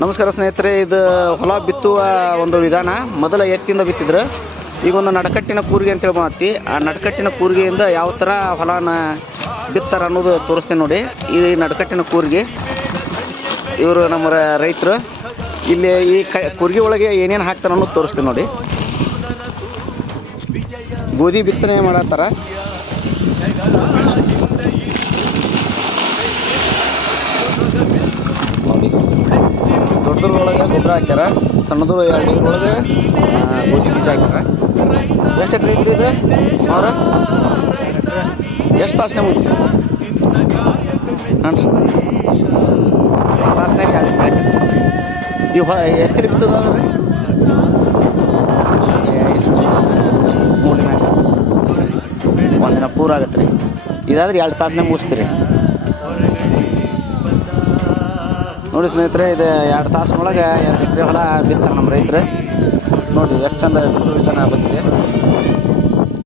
ನಮಸ್ಕಾರ ಸ್ನೇಹಿತರೆ, ಇದು ಹೊಲ ಬಿತ್ತುವ ಒಂದು ವಿಧಾನ. ಮೊದಲ ಎತ್ತಿಂದ ಬಿತ್ತಿದ್ರು, ಈಗ ಒಂದು ನಡಕಟ್ಟಿನ ಕೂರಿಗೆ ಅಂತೇಳಿ ಮಾತಿ. ಆ ನಡಕಟ್ಟಿನ ಕೂರಿಗೆಯಿಂದ ಯಾವ ಥರ ಹೊಲನ ಬಿತ್ತಾರೆ ಅನ್ನೋದು ತೋರಿಸ್ತೀನಿ ನೋಡಿ. ಇದು ನಡಕಟ್ಟಿನ ಕೂರಿಗೆ. ಇವರು ನಮ್ಮ ರೈತರು. ಇಲ್ಲಿ ಈ ಕೂರಿಗೆ ಒಳಗೆ ಏನೇನು ಹಾಕ್ತಾರೆ ಅನ್ನೋದು ತೋರಿಸ್ತೀನಿ ನೋಡಿ. ಗೋಧಿ ಬಿತ್ತನೆ ಮಾಡತ್ತಾರ. ನೋಡಿ, ದೊಡ್ಡದ್ರೊಳಗೆ ಗೊಬ್ಬರ ಹಾಕ್ಯಾರ, ಸಣ್ಣದ್ರ ಇದ್ರೊಳಗೆ ಗೋಧಿ ಬೀಜ ಹಾಕ್ಯಾರ. ಎಷ್ಟು ಎಕರೆ ಐತ್ರಿ ಇದು ಅವ್ರ? ಎಷ್ಟು ತಾಸನೆ ಮುಗಿಸಿ? ಹಾಂ ರೀ, ತಾಸನಾಗ 2 ಎಕರೆ ಹಾಕ್ಯಾರ. ಇವು ಎಷ್ಟು ಬಿತ್ತದ ರೀ? 3 ದಿನ ಒಂದಿನ ಪೂರ ಆಗತ್ತೆ ರೀ. ಇದಾದ್ರೆ 2 ತಾಸನಾಗ ಮುಗಿಸ್ತೀರಿ ನೋಡಿ ಸ್ನೇಹಿತರೆ. ಇದು 2 ತಾಸಿನೊಳಗೆ 2 ಎಕರೆ ಹೊಲ ಬಿತ್ತಾರೆ ನಮ್ಮ ರೈತರು. ನೋಡಿರಿ ಎಷ್ಟು ಚಂದ ಬಿತ್ತು ವಿಧಾನ ಬಂದಿದೆ.